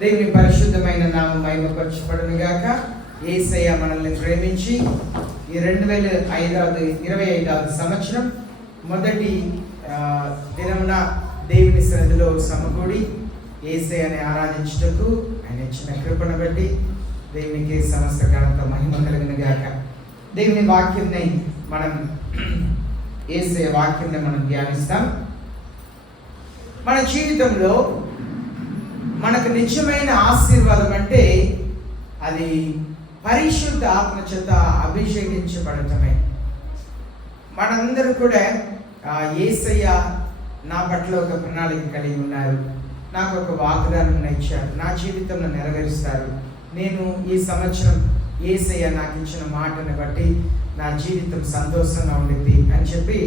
దేవుని పరిశుద్ధమైన నామం మహిమపరచబడును గాక. యేసయ్య మనల్ని ప్రేమించి ఈ 2025వ సంవత్సరం మొదటి దినమున దేవుని సన్నిధిలో సమకూడి యేసయ్యని ఆరాధించుటకు ఆయన ఇచ్చిన కృపను బట్టి దేవునికి సమస్త ఘనత మహిమ కలుగును గాక. దేవుని వాక్యంని మనం యేసయ్య వాక్యంని మనం ధ్యానిస్తాం. మన జీవితంలో మనకు నిజమైన ఆశీర్వాదం అంటే అది పరిశుద్ధ ఆత్మ చేత అభిషేకించబడటమే. మనందరూ కూడా యేసయ్య నా పట్ల ఒక ప్రణాళిక కలిగి ఉన్నారు, నాకు ఒక వాగ్దానం ఇచ్చారు, నా జీవితంలో నెరవేరుస్తారు, నేను ఈ సంవత్సరం యేసయ్య నాకు ఇచ్చిన మాటను బట్టి నా జీవితం సంతోషంగా ఉండింది అని చెప్పి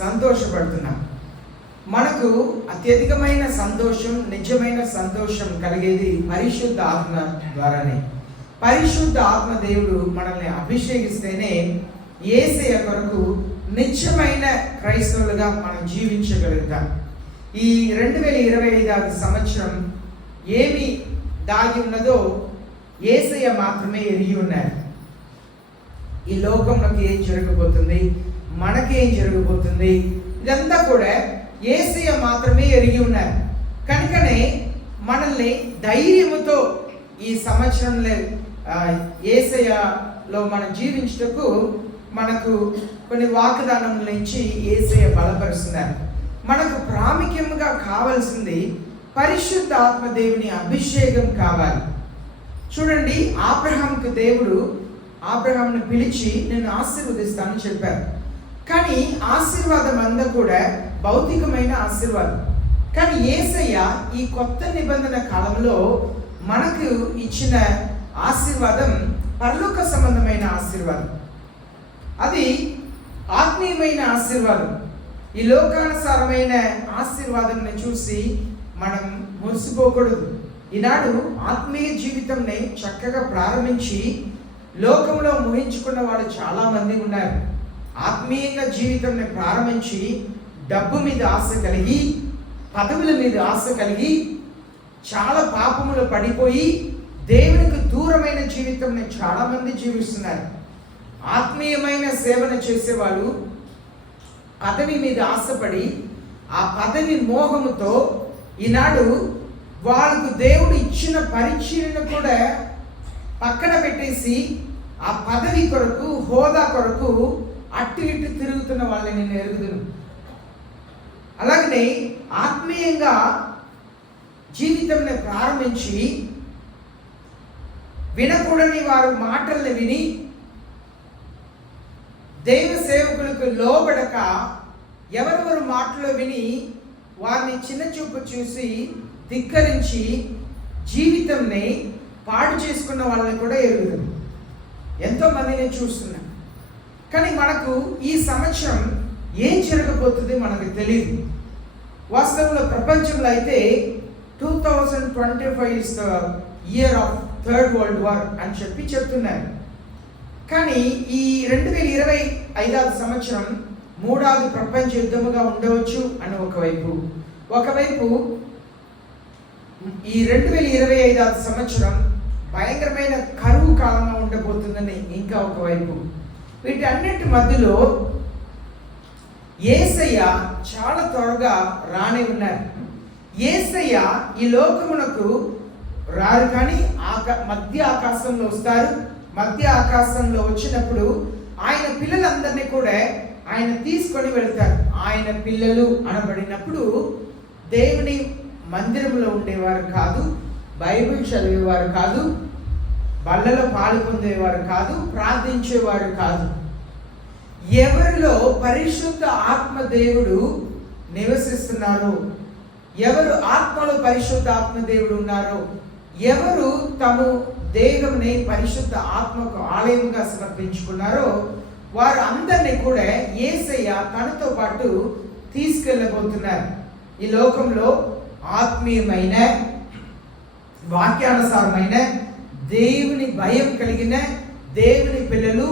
సంతోషపడుతున్నాం. మనకు అత్యధికమైన సంతోషం, నిజమైన సంతోషం కలిగేది పరిశుద్ధ ఆత్మ ద్వారానే. పరిశుద్ధ ఆత్మ దేవుడు మనల్ని అభిషేకిస్తేనే యేసయ్య కొరకు నిజమైన క్రైస్తవులుగా మనం జీవించగలుగుతాం. ఈ 2025 సంవత్సరం ఏమి దాగి ఉన్నదో యేసయ్య మాత్రమే ఎరిగి ఉన్నారు. ఈ లోకంలోకి ఏం జరగబోతుంది, మనకేం జరగబోతుంది, ఇదంతా కూడా యేసయ్య మాత్రమే ఎరిగి ఉన్నారు. కనుకనే మనల్ని ధైర్యముతో ఈ సంవత్సరంలో యేసయ్యలో మనం జీవించుటకు మనకు కొన్ని వాగ్దానముల నుంచి యేసయ్య బలపరుస్తున్నారు. మనకు ప్రాముఖ్యంగా కావాల్సింది పరిశుద్ధ ఆత్మదేవుని అభిషేకం కావాలి. చూడండి, అబ్రహామును పిలిచి నేను ఆశీర్వదిస్తానని చెప్పారు. కానీ ఆశీర్వాదం అంతా కూడా భౌతికమైన ఆశీర్వాదం. కానీ యేసయ్య ఈ కొత్త నిబంధన కాలంలో మనకు ఇచ్చిన ఆశీర్వాదం పరలోక సంబంధమైన ఆశీర్వాదం. అది ఆత్మీయమైన ఆశీర్వాదం. ఈ లోకానుసారమైన ఆశీర్వాదాన్ని చూసి మనం మురిసిపోకూడదు. ఈనాడు ఆత్మీయ జీవితంని చక్కగా ప్రారంభించి లోకంలో ముగించుకున్న వాళ్ళు చాలామంది ఉన్నారు. ఆత్మీయంగా జీవితంని ప్రారంభించి డబ్బు మీద ఆశ కలిగి, పదవుల మీద ఆశ కలిగి చాలా పాపములు పడిపోయి దేవునికి దూరమైన జీవితంని చాలామంది జీవిస్తున్నారు. ఆత్మీయమైన సేవన చేసేవాళ్ళు పదవి మీద ఆశపడి ఆ పదవి మోహముతో ఈనాడు వాళ్ళకు దేవుడు ఇచ్చిన పరిచర్యను కూడా పక్కన పెట్టేసి ఆ పదవి కొరకు, హోదా కొరకు అటు ఇటు తిరుగుతున్న వాళ్ళని నేను ఎరుగుదును. అలాగనే ఆత్మీయంగా జీవితంని ప్రారంభించి వినకూడని వారు మాటల్ని విని దైవ సేవకులకు లోబడక ఎవరెవరు మాటలు విని వారిని చిన్న చూపు చూసి ధిక్కరించి జీవితంని పాడు చేసుకున్న వాళ్ళని కూడా ఎరుగుతుంది. ఎంతోమందిని చూస్తున్నాం. కానీ మనకు ఈ సంవత్సరం ఏం జరగబోతుంది మనకు తెలియదు. వాస్తవంలో ప్రపంచంలో అయితే 2025 is the year of third world war అని చెప్పి చెప్తున్నారు. కానీ ఈ 2025 సంవత్సరం మూడవది ప్రపంచ యుద్ధముగా ఉండవచ్చు అని ఒకవైపు ఈ 2025 సంవత్సరం భయంకరమైన కరువు కాలంగా ఉండబోతుందని ఇంకా ఒకవైపు. వీటన్నిటి మధ్యలో యేసయ్య చాలా త్వరగా రానే ఉన్నారు. యేసయ్య ఈ లోకమునకు రారు, కానీ మధ్య ఆకాశంలో వస్తారు. మధ్య ఆకాశంలో వచ్చినప్పుడు ఆయన పిల్లలందరినీ కూడా ఆయన తీసుకొని వెళ్తారు. ఆయన పిల్లలు అనబడినప్పుడు దేవుని మందిరంలో ఉండేవారు కాదు, బైబిల్ చదివేవారు కాదు, బళ్ళలో పాలు పొందేవారు కాదు, ప్రార్థించేవారు కాదు. ఎవరిలో పరిశుద్ధ ఆత్మ దేవుడు నివసిస్తున్నారో, ఎవరు ఆత్మలో పరిశుద్ధ ఆత్మ దేవుడు ఉన్నారో, ఎవరు తమ దేహంని పరిశుద్ధ ఆత్మకు ఆలయంగా సమర్పించుకున్నారో వారు అందరినీ కూడా యేసయ్య తనతో పాటు తీసుకెళ్ళబోతున్నారు. ఈ లోకంలో ఆత్మీయమైన, వాక్యానుసారమైన, దేవుని భయం కలిగిన దేవుని పిల్లలు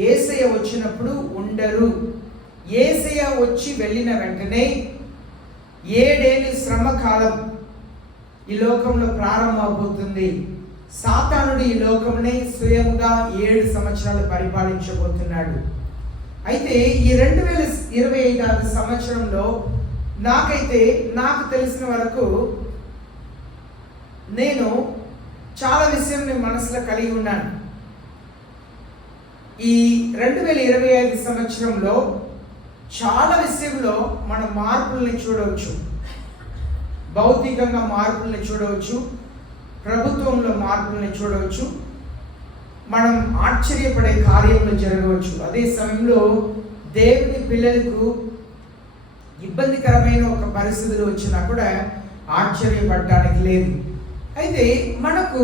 యేసయ్య వచ్చినప్పుడు ఉండరు. యేసయ్య వచ్చి వెళ్ళిన వెంటనే 7 ఏళ్ళు శ్రమ కాలం, ఈ లోకంలో ప్రారంభమవుతుంది. సాతానుడు ఈ లోకంని స్వయముగా 7 సంవత్సరాలు పరిపాలించబోతున్నాడు. అయితే ఈ 2025 సంవత్సరంలో నాకు తెలిసిన వరకు నేను చాలా విషయం నేను మనసులో కలిగి ఉన్నాను. ఈ 2025 సంవత్సరంలో చాలా విషయంలో మనం మార్పుల్ని చూడవచ్చు. భౌతికంగా మార్పుల్ని చూడవచ్చు, ప్రభుత్వంలో మార్పుల్ని చూడవచ్చు, మనం ఆశ్చర్యపడే కార్యములు జరగవచ్చు. అదే సమయంలో దేవుని పిల్లలకు ఇబ్బందికరమైన ఒక పరిస్థితులు వచ్చినా కూడా ఆశ్చర్యపడటానికి లేదు. అయితే మనకు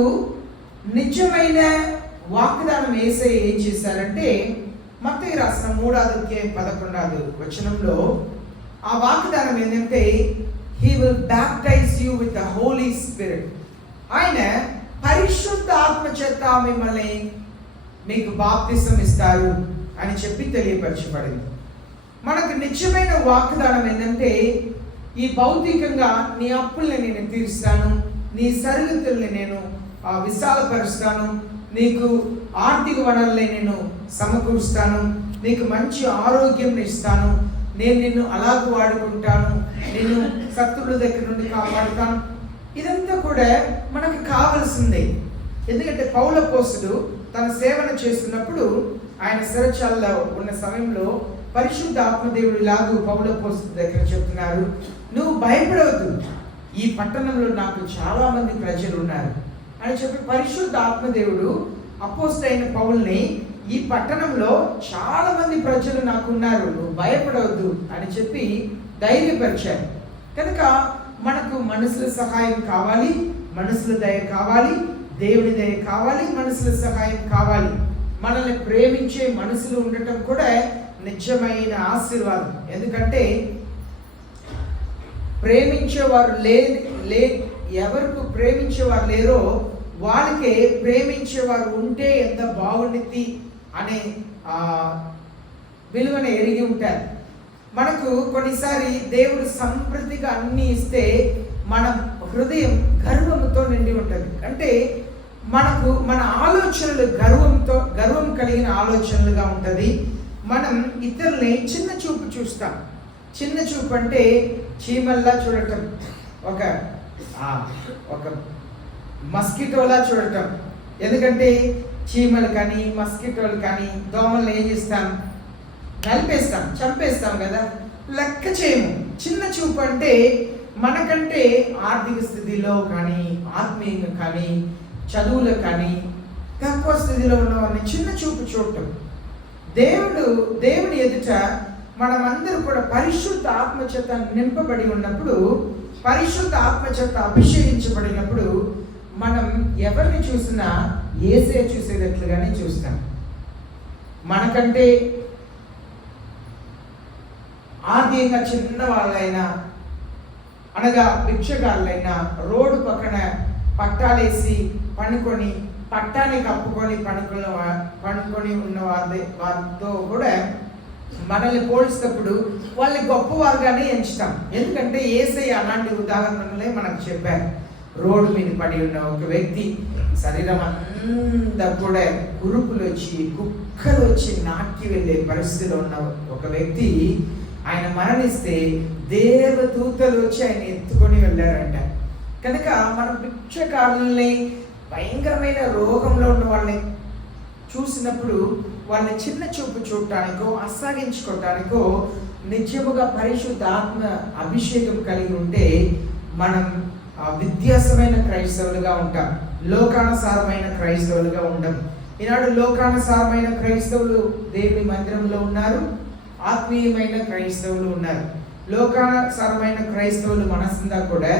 నిజమైన వాగ్దానం యేసయ్య ఏం చేశారంటే, మత్తయి రాసిన 3:11 వచనంలో ఆ వాగ్దానం ఏంటంటే, He will baptize you with the Holy Spirit. ఆయన పరిశుద్ధ ఆత్మ చేత మిమ్మల్ని మీకు బాప్తిసం ఇస్తారు అని చెప్పి తెలియపరచబడింది. మనకు నిజమైన వాగ్దానం ఏంటంటే, ఈ భౌతికంగా నీ అప్పుల్ని నేను తీరుస్తాను, నీ సరిహద్దుల్ని నేను విశాలపరుస్తాను, నీకు ఆర్థిక వనరుల్ని నేను సమకూరుస్తాను, నీకు మంచి ఆరోగ్యం ఇస్తాను, నేను నిన్ను అలాగ వాడుకుంటాను, నేను శత్రువుల దగ్గర నుండి కాపాడుతాను. ఇదంతా కూడా మనకు కావలసిందే. ఎందుకంటే పౌలు అపోస్తలుడు తన సేవను చేస్తున్నప్పుడు ఆయన శిరచాలలో ఉన్న సమయంలో పరిశుద్ధ ఆత్మదేవుడు ఇలాగూ పౌలు అపోస్తలుడి దగ్గర చెప్తున్నారు, నువ్వు భయపడవద్దు, ఈ పట్టణంలో నాకు చాలా మంది ప్రజలు ఉన్నారు అని చెప్పి పరిశుద్ధ ఆత్మదేవుడు అపోస్తలుడైన పౌల్ని ఈ పట్టణంలో చాలా మంది ప్రజలు నాకున్నారు, నువ్వు భయపడవద్దు అని చెప్పి ధైర్యపరిచారు. కనుక మనకు మనుషుల సహాయం కావాలి, మనుషుల దయ కావాలి, దేవుని దయ కావాలి, మనుషుల సహాయం కావాలి. మనల్ని ప్రేమించే మనుషులు ఉండటం కూడా నిజమైన ఆశీర్వాదం. ఎందుకంటే ప్రేమించేవారు ఎవరికి ప్రేమించేవారు లేరో వాళ్ళకే ప్రేమించేవారు ఉంటే ఎంత బాగుండిద్ది అనే విలువను ఎరిగి ఉంటారు. మనకు కొన్నిసారి దేవుడు సమృద్ధిగా అన్ని ఇస్తే మన హృదయం గర్వంతో నిండి ఉంటుంది. అంటే మనకు మన ఆలోచనలు గర్వం కలిగిన ఆలోచనలుగా ఉంటుంది. మనం ఇతరుల్ని చిన్న చూపు చూస్తాం. చిన్న చూపు అంటే చీమల్లా చూడటం, ఒక మస్కిటోలా చూడటం. ఎందుకంటే చీమలు కానీ మస్కిటోలు కానీ దోమల్ని ఏం చేస్తాం, నలిపేస్తాం, చంపేస్తాం కదా, లెక్క చేయము. చిన్న చూపు అంటే మనకంటే ఆర్థిక స్థితిలో కానీ ఆత్మీయంగా కానీ చదువులో కానీ తక్కువ స్థితిలో ఉన్న వారిని చిన్న చూపు చూడటం. దేవుని ఎదుట మనమందరూ కూడా పరిశుద్ధ ఆత్మచేత నింపబడి ఉన్నప్పుడు, పరిశుద్ధ ఆత్మచేత అభిషేకించబడినప్పుడు మనం ఎవరిని చూసినా యేసే చూసేటట్లుగానే చూస్తాం. మనకంటే ఆర్థికంగా చిన్న వాళ్ళైనా, అనగా భిక్షగాళ్ళైనా, రోడ్డు పక్కన పట్టాలేసి పట్టాన్ని కప్పుకొని పడుకొని ఉన్న వారితో కూడా మనల్ని పోల్చినప్పుడు వాళ్ళని గొప్పవారుగానే ఎంచుతాం. ఎందుకంటే యేసయ్య అలాంటి ఉదాహరణలే మనకు చెప్పారు. రోడ్డు మీద పడి ఉన్న ఒక వ్యక్తి శరీరం అంతా కూడా కురుపులు వచ్చి కుక్కలు వచ్చి నాకి వెళ్ళే పరిస్థితిలో ఉన్న ఒక వ్యక్తి, ఆయన మరణిస్తే దేవదూతలు వచ్చి ఆయన ఎత్తుకొని వెళ్ళారంట. కనుక మన భిక్షకారుల్ని, భయంకరమైన రోగంలో ఉన్న వాళ్ళని చూసినప్పుడు వాళ్ళని చిన్న చూపు చూడటానికో అసహించుకోవటానికో నిత్యముగా పరిశుద్ధ ఆత్మ అభిషేకం కలిగి ఉంటే మనం విద్యాసమైన క్రైస్తవులుగా ఉంటాం, లోకానుసారమైన క్రైస్తవులుగా ఉండం. ఈనాడు లోకానుసారమైన క్రైస్తవులు దేవుని మందిరంలో ఉన్నారు, ఆత్మీయమైన క్రైస్తవులు ఉన్నారు. లోకానుసారమైన క్రైస్తవులు మనసుందా కూడా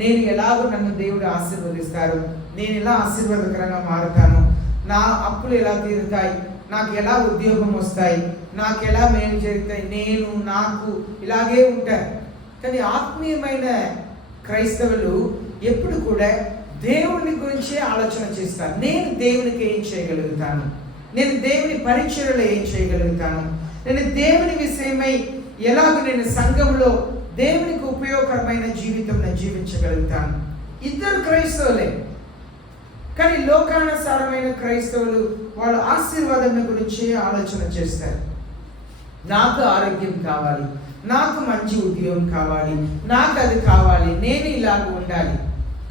నేను ఎలాగో నన్ను దేవుడు ఆశీర్వదిస్తారు, నేను ఎలా ఆశీర్వాదకరంగా మారుతాను, నా అప్పులు ఎలా తీరుతాయి, నాకు ఎలా ఉద్యోగం వస్తాయి, నాకు ఎలా మేలు జరుగుతాయి, నాకు ఇలాగే ఉంటారు. కానీ ఆత్మీయమైన క్రైస్తవులు ఎప్పుడు కూడా దేవుని గురించే ఆలోచన చేస్తారు. నేను దేవునికి ఏం చేయగలుగుతాను, నేను దేవుని పరిచర్యలో ఏం చేయగలుగుతాను, నేను దేవుని విషయమై ఎలాగో నేను సంఘంలో దేవునికి ఉపయోగకరమైన జీవితం నేను జీవించగలుగుతాను. ఇద్దరు క్రైస్తవులే, కానీ లోకానుసారమైన క్రైస్తవులు వాళ్ళ ఆశీర్వాదం గురించి ఆలోచన చేస్తారు. నాకు ఆరోగ్యం కావాలి, నాకు మంచి ఉద్యోగం కావాలి, నాకు అది కావాలి, నేను ఇలాగ ఉండాలి.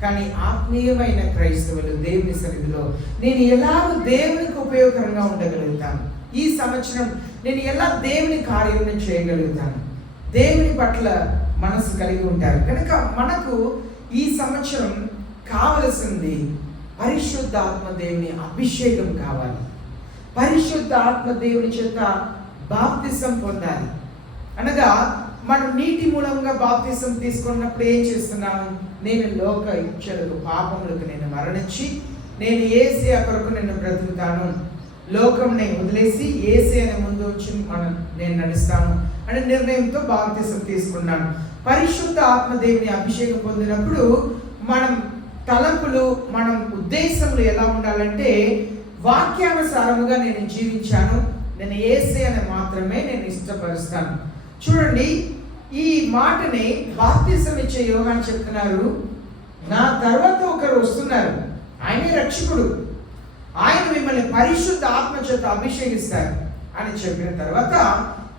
కానీ ఆత్మీయమైన క్రైస్తవులు దేవుని సన్నిధిలో నేను ఎలా దేవునికి ఉపయోగకరంగా ఉండగలుగుతాను, ఈ సంవత్సరం నేను ఎలా దేవుని కార్యం చేయగలుగుతాను, దేవుని పట్ల మనసు కలిగి ఉంటారు. కనుక మనకు ఈ సంవత్సరం కావలసింది పరిశుద్ధ ఆత్మ దేవుని అభిషేకం కావాలి. పరిశుద్ధ ఆత్మ దేవుని చేత బాప్తిసం పొందాలి. అనగా మనం నీటి మూలంగా బాప్తిసం తీసుకున్నప్పుడు ఏం చేస్తున్నాము? నేను లోక ఇచ్చలకు పాపములకు నేను మరణించి నేను యేసయ్య కొరకు నేను బ్రతుకుతాను, లోకంని వదిలేసి యేసయ్యని ముందు వచ్చి నేను నడుస్తాను అనే నిర్ణయంతో బాప్తిసం తీసుకున్నాను. పరిశుద్ధ ఆత్మదేవుని అభిషేకం పొందినప్పుడు మనం తలంపులు, మనం ఉద్దేశములు ఎలా ఉండాలంటే వాక్యానుసారముగా నేను జీవించాను, నేను యేసయ్యని మాత్రమే నేను ఇష్టపరుస్తాను. చూడండి, ఈ మాటని బాప్తిసం ఇచ్చే యోహాను చెప్తున్నారు, నా తర్వాత ఒకరు వస్తున్నారు, ఆయనే రక్షకుడు, ఆయన మిమ్మల్ని పరిశుద్ధ ఆత్మ చేత అభిషేకిస్తారు అని చెప్పిన తర్వాత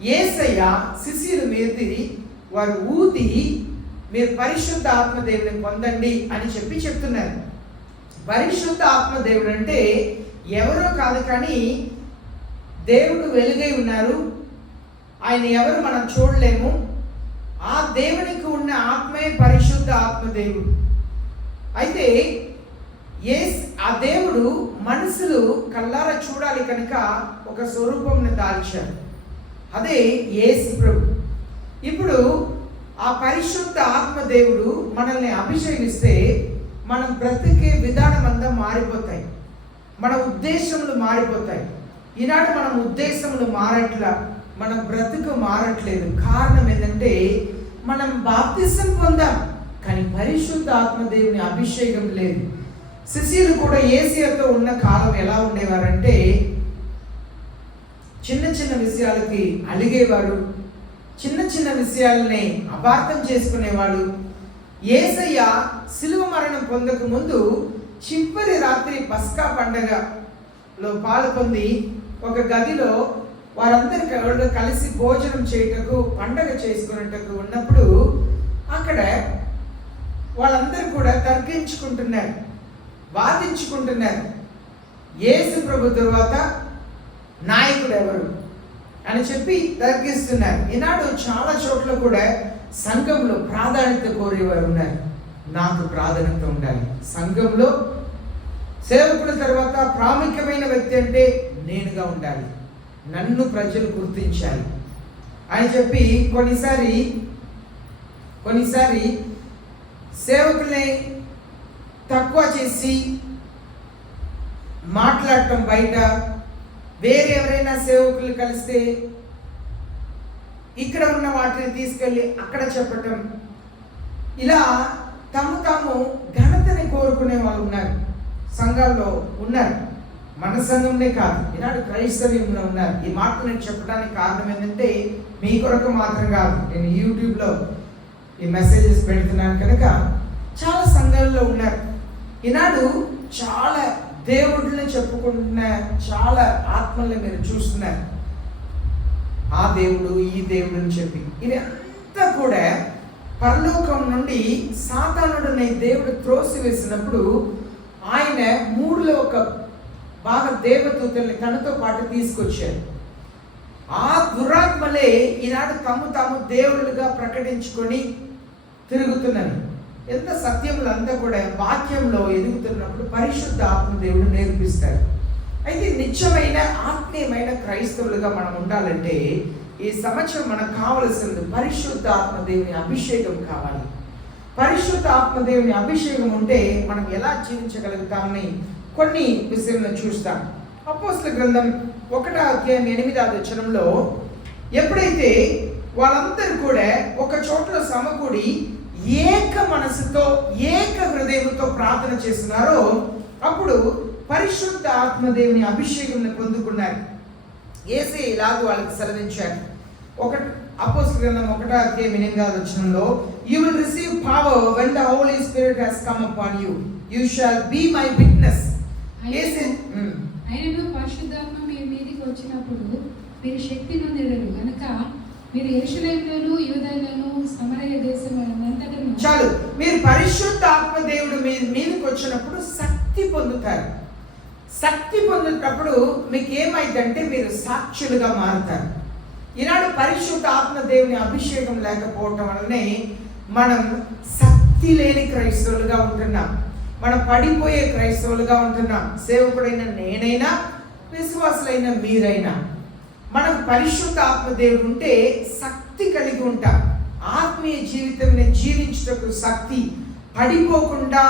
యేసయ్య శిష్యుల మీది వారు ఊది మీరు పరిశుద్ధ ఆత్మదేవుని పొందండి అని చెప్తున్నారు. పరిశుద్ధ ఆత్మదేవుడు అంటే ఎవరో కాదు, కానీ దేవుడు వెలుగై ఉన్నారు, ఆయన ఎవరు మనం చూడలేము. ఆ దేవునికి ఉన్న ఆత్మే పరిశుద్ధ ఆత్మదేవుడు. అయితే ఆ దేవుడు మనుషులు కళ్ళారా చూడాలి కనుక ఒక స్వరూపంని దాల్చారు, అదే యేసు ప్రభు. ఇప్పుడు ఆ పరిశుద్ధ ఆత్మదేవుడు మనల్ని అభిషేకిస్తే మనం బ్రతికే విధానం అంతా మారిపోతాయి, మన ఉద్దేశములు మారిపోతాయి. ఈనాడు మనం ఉద్దేశములు మారట్లా, మన బ్రతుకు మారట్లేదు. కారణం ఏంటంటే మనం బాప్తిసం పొందాం, కానీ పరిశుద్ధ ఆత్మదేవుని అభిషేకం లేదు. శిష్యులు కూడా యేసయ్యతో ఉన్న కాలం ఎలా ఉండేవారంటే చిన్న చిన్న విషయాలకి అలిగేవారు, చిన్న చిన్న విషయాలని అపార్థం చేసుకునేవాడు. యేసయ్య శిలువ మరణం పొందక ముందు చివరి రాత్రి పస్కా పండగలో పాలు పొంది ఒక గదిలో వారందరూ కలిసి భోజనం చేయటకు, పండగ చేసుకునేటకు ఉన్నప్పుడు అక్కడ వాళ్ళందరూ కూడా తర్కించుకుంటున్నారు, వాదించుకుంటున్నారు. యేసు ప్రభు తరువాత నాయకుడు ఎవరు అని చెప్పి తర్కిస్తున్నారు. ఈనాడు చాలా చోట్ల కూడా సంఘంలో ప్రాధాన్యత కోరేవారు ఉన్నారు. నాకు ప్రాధాన్యత ఉండాలి సంఘంలో, సేవకుల తర్వాత ప్రాముఖ్యమైన వ్యక్తి అంటే నేనుగా ఉండాలి, నన్ను ప్రజలు గుర్తించాలి అని చెప్పి కొన్నిసారి సేవకుల్ని తక్కువ చేసి మాట్లాడటం, బయట వేరే ఎవరైనా సేవకులు కలిస్తే ఇక్కడ ఉన్న వాటిని తీసుకెళ్ళి అక్కడ చెప్పటం, ఇలా తాము ఘనతని కోరుకునే వాళ్ళు ఉన్నారు, సంఘాల్లో ఉన్నారు. మన సంఘంలో కాదు, ఈనాడు క్రైస్తవ్యంలో ఉన్నారు. ఈ మాట నేను చెప్పడానికి కారణం ఏంటంటే మీ కొరకు మాత్రం కాదు, నేను యూట్యూబ్లో ఈ మెసేజెస్ పెడుతున్నాను కనుక చాలా సంఘాల్లో ఉన్నారు. ఈనాడు చాలా దేవుడిని చెప్పుకుంటున్న చాలా ఆత్మల్ని మీరు చూస్తున్నారు. ఆ దేవుడు, ఈ దేవుడు అని చెప్పి ఇది అంతా కూడా పరలోకం నుండి సాతానుడిని దేవుడు త్రోసివేసినప్పుడు ఆయన మూడులో ఒక బాగా దేవదూతల్ని తనతో పాటు తీసుకొచ్చారు. ఆ దురాత్మలే ఈనాడు తాము దేవుళ్ళుగా ప్రకటించుకొని తిరుగుతున్నారు. ఎంత సత్యములంతా కూడా వాక్యంలో ఎదుగుతున్నప్పుడు పరిశుద్ధ ఆత్మదేవుడు నేర్పిస్తారు. అయితే నిత్యమైన ఆత్మీయమైన క్రైస్తవులుగా మనం ఉండాలంటే ఈ సంవత్సరం మనకు కావలసింది పరిశుద్ధ ఆత్మదేవుని అభిషేకం కావాలి. పరిశుద్ధ ఆత్మదేవుని అభిషేకం ఉంటే మనం ఎలా జీవించగలుగుతామని కొన్ని విషయాలను చూస్తాం. అపోస్తల గ్రంథం 1:8 ఎప్పుడైతే వాళ్ళందరూ కూడా ఒక చోట్ల సమకూడి ఏక మనసుతో ఏక హృదయంతో ప్రార్థన చేస్తున్నారో అప్పుడు పరిశుద్ధ ఆత్మదేవుని అభిషేకం పొందుకున్నారు. యేసే ఇలాగ వాళ్ళకి సెలవించారు. అపోస్తల గ్రంథం 1:8 You will receive power when the Holy Spirit has come upon you. You shall be my witness. ఆయనను పరిశుద్ధాత్మ మీ మీదికి వచ్చినప్పుడు మీరు శక్తి నొందెదరు కనుక మీరు యెరూషలేములోను యూదయలోను సమరయ దేశమంతటను. చాలు, మీరు పరిశుద్ధాత్మ దేవుడు మీ మీదకి వచ్చినప్పుడు శక్తి పొందుతారు. శక్తి పొందినప్పుడు మీకు ఏమైందంటే మీరు సాక్షులుగా మారుతారు. ఈనాడు పరిశుద్ధ ఆత్మ దేవుని అభిషేకం లేకపోవటం వల్లనే మనం శక్తి లేని క్రైస్తవులుగా ఉంటున్నాం. మనం పడిపోయే క్రైస్తవులుగా ఉంటున్నాం. సేవకుడైన నేనైనా విశ్వాసులైన మీరైనా మనకు పరిశుద్ధ ఆత్మ దేవుడు ఉంటే శక్తి కలిగి ఉంటాం. ఆత్మీయ జీవితం జీవించుటకు శక్తి, పడిపోకుండా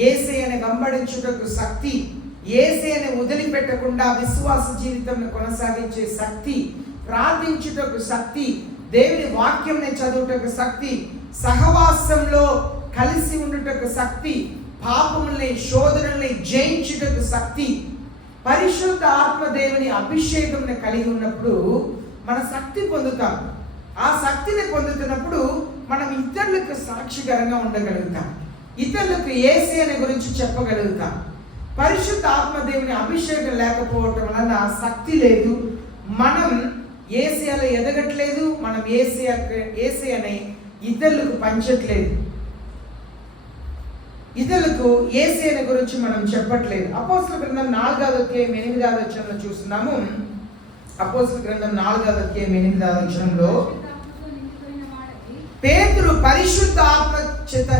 యేసయ్యను వెంబడించుటకు శక్తి, యేసయ్యను వదిలిపెట్టకుండా విశ్వాస జీవితం కొనసాగించే శక్తి, ప్రార్థించుటకు శక్తి, దేవుని వాక్యంని చదువుటకు శక్తి, సహవాసంలో కలిసి ఉండుటకు శక్తి, పాపముల్ని శోధనల్ని జయించుటకు శక్తి. పరిశుద్ధ ఆత్మ దేవుని అభిషేకం కలిగి ఉన్నప్పుడు మన శక్తి పొందుతాం. ఆ శక్తిని పొందుతున్నప్పుడు మనం ఇతరులకు సాక్షికరంగా ఉండగలుగుతాం. ఇతరులకు యేసయ్యను గురించి చెప్పగలుగుతాం. పరిశుద్ధ ఆత్మ దేవుని అభిషేకం లేకపోవటం వలన శక్తి లేదు. మనం యేసయ్యలో ఎదగట్లేదు. మనం యేసయ్యని ఇతరులకు పంచట్లేదు. ఇతరులకు యేసయ్యను గురించి మనం చెప్పట్లేదు. అపోస్తలుల గ్రంథం 4వ అధ్యాయం 8వ వచనంలో చూస్తున్నాము. అపోస్తలుల గ్రంథం 4వ అధ్యాయం 8వ వచనంలో పేతురు పరిశుద్ధ ఆత్మ చేత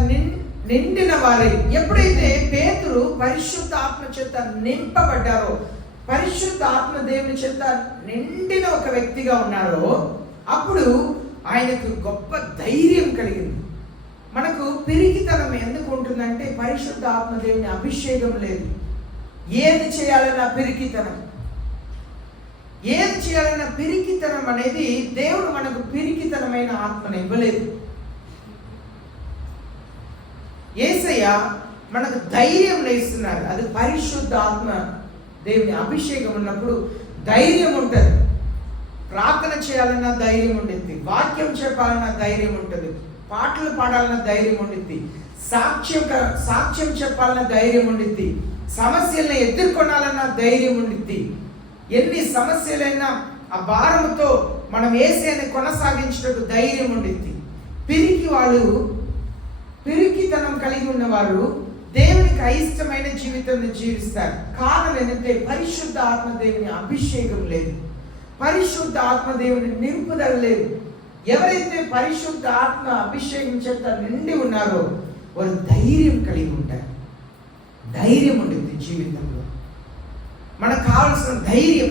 నిండిన వారై, ఎప్పుడైతే పేతురు పరిశుద్ధ ఆత్మ చేత నింపబడ్డారో, పరిశుద్ధ ఆత్మ దేవుని చేత నిండిన ఒక వ్యక్తిగా ఉన్నారో, అప్పుడు ఆయనకు గొప్ప ధైర్యం కలిగింది. మనకు పిరికితనం ఎందుకు ఉంటుందంటే పరిశుద్ధ ఆత్మ దేవుని అభిషేకం లేదు. ఏది చేయాలన్నా పిరికితనం, ఏది చేయాలన్నా పిరికితనం అనేది దేవుడు మనకు పిరికితనమైన ఆత్మను ఇవ్వలేదు. యేసయ్య మనకు ధైర్యం ఇస్తున్నారు. అది పరిశుద్ధ ఆత్మ దేవుని అభిషేకం ఉన్నప్పుడు ధైర్యం ఉంటుంది. ప్రార్థన చేయాలన్నా ధైర్యం ఉండిద్ది, వాక్యం చెప్పాలన్నా ధైర్యం ఉంటుంది, పాటలు పాడాలన్నా ధైర్యం ఉండిద్ది, సాక్ష్యం చెప్పాలన్నా ధైర్యం ఉండిద్ది, సమస్యలను ఎదుర్కొనాలన్నా ధైర్యం ఉండిద్ది. ఎన్ని సమస్యలైనా ఆ భారముతో మనం యేసయ్యని కొనసాగించడానికి ధైర్యం ఉండిద్ది. పిరికితనం కలిగి ఉన్నవారు దేవునికి అయిష్టమైన జీవితాన్ని జీవిస్తారు. కారణం ఏంటంటే పరిశుద్ధ ఆత్మ దేవుని అభిషేకం లేదు, పరిశుద్ధ ఆత్మ దేవుని నింపుదల లేదు. ఎవరైతే పరిశుద్ధ ఆత్మ అభిషేకం చేత నిండి ఉన్నారో వారు ధైర్యం కలిగి ఉంటారు. ధైర్యం ఉంటుంది జీవితంలో. మనకు కావాల్సిన ధైర్యం,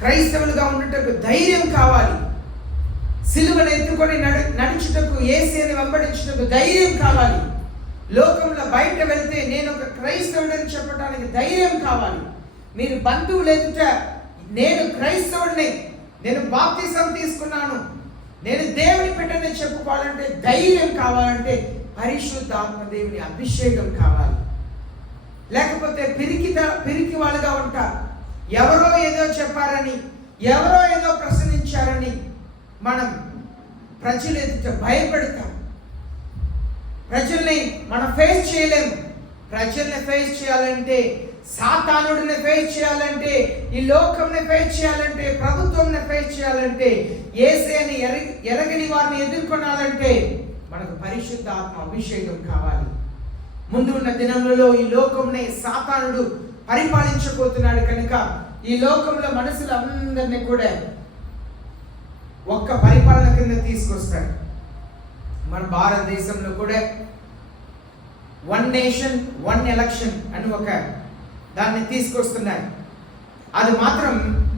క్రైస్తవులుగా ఉండటకు ధైర్యం కావాలి. సిలువను ఎత్తుకొని నడుచుటకు, యేసయ్యను వెంబడించుటకు ధైర్యం కావాలి. లోకంలో బయట వెళ్తే నేను ఒక క్రైస్తవుడని చెప్పడానికి ధైర్యం కావాలి. మీరు బంధువులు ఎదుట నేను క్రైస్తవుడిని, నేను బాప్తిసం తీసుకున్నాను, నేను దేవుని బిడ్డని చెప్పుకోవాలంటే ధైర్యం కావాలంటే పరిశుద్ధ ఆత్మ దేవుని అభిషేకం కావాలి. లేకపోతే పిరికి వాళ్ళుగా ఉంటారు. ఎవరో ఏదో చెప్పారని, ఎవరో ఏదో ప్రశ్నించారని మనం ప్రజల ఎదుట భయపడతాం. ప్రజల్ని మనం ఫేస్ చేయలేము. ప్రజల్ని ఫేస్ చేయాలంటే, సాతానుడిని ఫేస్ చేయాలంటే, ఈ లోకంని ఫేస్ చేయాలంటే, ప్రభుత్వంని ఫేస్ చేయాలంటే, యేసయ్యని ఎరగని వారిని ఎదుర్కొనాలంటే మనకు పరిశుద్ధ ఆత్మ అభిషేకం కావాలి. ముందు ఉన్న దినములలో ఈ లోకంని సాతానుడు పరిపాలించబోతున్నాడు కనుక ఈ లోకంలో మనుషులందరినీ కూడా ఒక్క పరిపాలన కింద తీసుకొస్తాడు. మన భారతదేశంలో కూడా 1 నేషన్ 1 ఎలక్షన్ అని ఒక దాన్ని తీసుకొస్తున్నారు. అది మాత్రం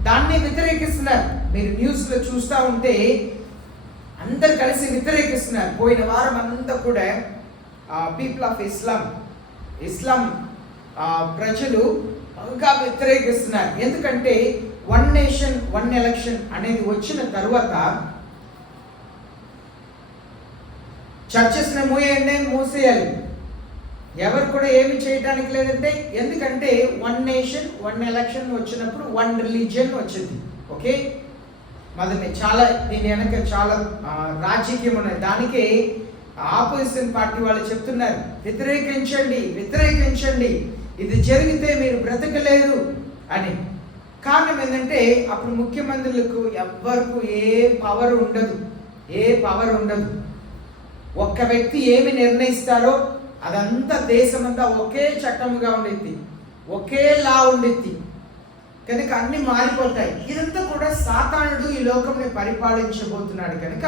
దాన్ని వ్యతిరేకిస్తున్నారు. మీరు న్యూస్లో చూస్తూ ఉంటే అందరు కలిసి వ్యతిరేకిస్తున్నారు. పోయిన వారం అంతా కూడా పీపుల్ ఆఫ్ ఇస్లాం ప్రజలు ఇంకా వ్యతిరేకిస్తున్నారు. ఎందుకంటే 1 నేషన్ 1 ఎలక్షన్ అనేది వచ్చిన తర్వాత చర్చెస్ని మూసేయాలి. ఎవరు కూడా ఏమి చేయడానికి లేదంటే, ఎందుకంటే 1 నేషన్ 1 ఎలక్షన్ వచ్చినప్పుడు 1 రిలీజియన్ వచ్చింది. ఓకే, మొదటి చాలా దీని వెనక చాలా రాజకీయం ఉన్నది. దానికి ఆపోజిషన్ పార్టీ వాళ్ళు చెప్తున్నారు, వ్యతిరేకించండి, వ్యతిరేకించండి, ఇది జరిగితే మీరు బ్రతకలేరు అని. కారణం ఏంటంటే అప్పుడు ముఖ్యమంత్రులకు ఎవ్వరకు ఏ పవర్ ఉండదు. ఒక్క వ్యక్తి ఏమి నిర్ణయిస్తారో అదంతా దేశమంతా ఒకే చట్టముగా ఉండిద్ది, ఒకే లా ఉండిద్ది. కనుక అన్ని మారిపోతాయి. ఇదంతా కూడా సాతానుడు ఈ లోకంని పరిపాలించబోతున్నాడు కనుక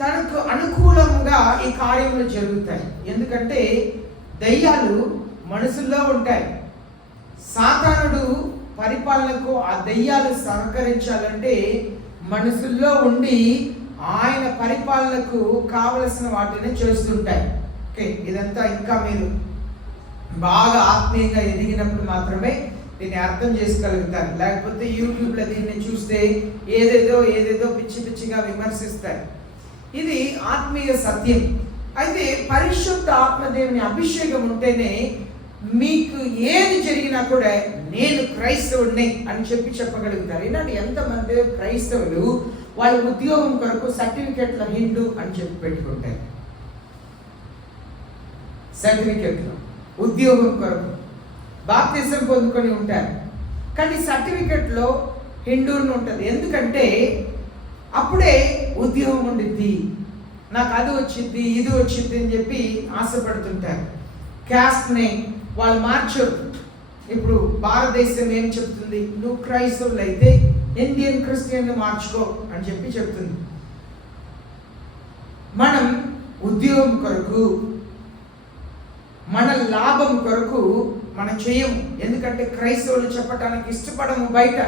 తనకు అనుకూలంగా ఈ కార్యములు జరుగుతాయి. ఎందుకంటే దయ్యాలు మనుషుల్లో ఉంటాయి. సాతానుడు పరిపాలనకు ఆ దయ్యాలు సహకరించాలంటే మనుషుల్లో ఉండి ఆయన పరిపాలనకు కావలసిన వాటిని చేస్తుంటాయి. ఓకే, ఇదంతా ఇంకా మీరు బాగా ఆత్మీయంగా ఎదిగినప్పుడు మాత్రమే దీన్ని అర్థం చేసుకోగలుగుతారు. లేకపోతే యూట్యూబ్లో దీన్ని చూస్తే ఏదేదో పిచ్చిగా విమర్శిస్తారు. ఇది ఆత్మీయ సత్యం. అయితే పరిశుద్ధ ఆత్మదేవుని అభిషేకం ఉంటేనే మీకు ఏది జరిగినా కూడా నేను క్రైస్తవుడిని అని చెప్పగలుగుతారు. ఈనాడు ఎంతమంది క్రైస్తవులు వాళ్ళ ఉద్యోగం కొరకు సర్టిఫికెట్ల హిందూ అని చెప్పి పెట్టుకుంటారు. సర్టిఫికెట్లు ఉద్యోగం కొరకు బాప్తిసం పొందుకొని ఉంటారు, కానీ సర్టిఫికెట్లో హిందూని ఉంటుంది. ఎందుకంటే అప్పుడే ఉద్యోగం ఉండిద్ది, నాకు అది వచ్చింది ఇది వచ్చింది అని చెప్పి ఆశపడుతుంటారు. క్యాస్ట్ని వాళ్ళు మార్చరు. ఇప్పుడు భారతదేశం ఏం చెప్తుంది, నువ్వు క్రైస్తవులు అయితే ఇండియన్ క్రిస్టియన్ మార్చుకో అని చెప్పి చెప్తుంది. మనం ఉద్యోగం కొరకు మన లాభం కొరకు మనం చేయము. ఎందుకంటే క్రైస్తవులు చెప్పటానికి ఇష్టపడము. బయట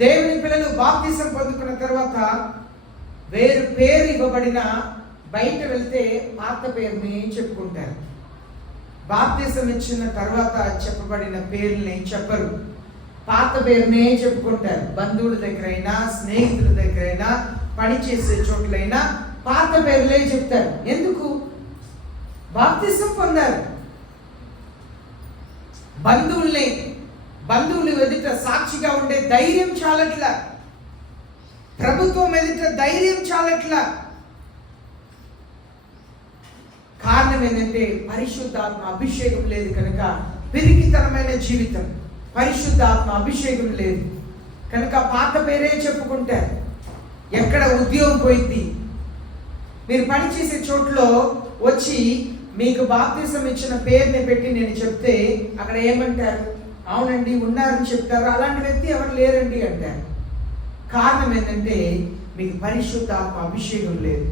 దేవుని పిల్లలు బాప్తిసం పొందుకున్న తర్వాత వేరు పేరు ఇవ్వబడిన బయట వెళ్తే పాత పేరుని చెప్పుకుంటారు. బాప్తిసం ఇచ్చిన తర్వాత చెప్పబడిన పేరుని చెప్పరు, పాత పేరునే చెప్పుకుంటారు. బంధువుల దగ్గరైనా స్నేహితుల దగ్గరైనా పనిచేసే చోట్లైనా పాత పేర్లే చెప్తారు. ఎందుకు? బాప్తిసం పొందారు. బంధువులు ఎదుట సాక్షిగా ఉండే ధైర్యం చాలట్లా, ప్రభుత్వం ఎదుట ధైర్యం చాలట్లా. కారణం ఏంటంటే పరిశుద్ధాత్మ అభిషేకం లేదు కనుక పిరికితనమైన జీవితం. పరిశుద్ధాత్మ అభిషేకం లేదు కనుక పాత పేరే చెప్పుకుంటారు. ఎక్కడ ఉద్యోగం పోయింది, మీరు పనిచేసే చోట్లో వచ్చి మీకు బాప్తిసం ఇచ్చిన పేరుని పెట్టి నేను చెప్తే అక్కడ ఏమంటారు? అవునండి ఉన్నారని చెప్తారు. అలాంటి వ్యక్తి ఎవరు లేరండి అంటారు. కారణం ఏంటంటే మీకు పరిశుద్ధాత్మ అభిషేకం లేదు,